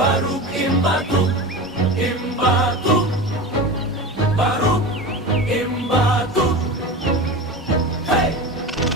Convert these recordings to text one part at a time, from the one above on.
Barug imbatug, imbatug, barug imbatug. Hey!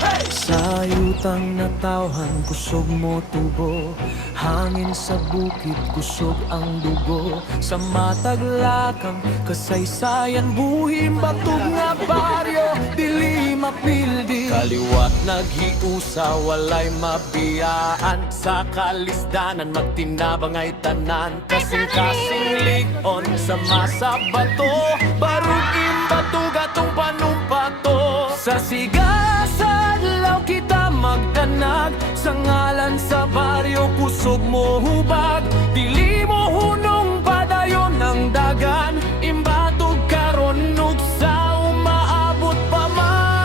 Hey! Sa yutang natawhan, kusog mo tubo. Hangin sa bukid, kusog ang dugo. Sa mataglakang kasaysayan, buhim batog nga baryo, dili mapildi. Kaliwat naghiusa, walay mabiyaan. Sa kalisdanan, magtinabang ay tanan. Kasing-kasing ligon sa masa bato. Barug imbatog atong panumpato. Sa sigasan law kita magdanag. Sa ngalan sa baryo, kusog mo hubag. Dili mo hunong padayon ng dagan. Imbatog karon ug sa umaabot pa man.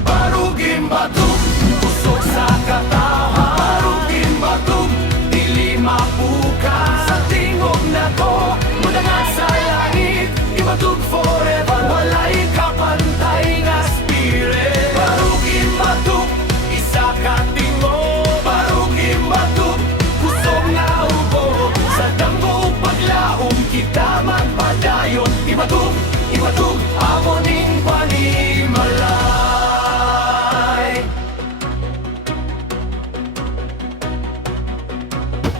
Barug imbatug, kusog sa katawhan. Barug imbatug, dili mapuka. Sa tingog nako, mudangan sa langit. Imbatug forever, walay kapantay nga spirit. Barug imbatug, isa ka tingo. Barug imbatug, kusog nga ubo. Sa damgo ug paglaom, kita magpadayon. Imbatug, imbatug, amoning panimalay.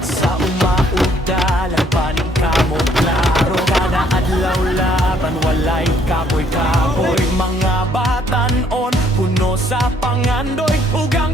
Sa umaugdalan paning kamo klaro. Kada adlaw laban walay kapoy-kapoy. Mga batanon puno sa pangandoy, ugang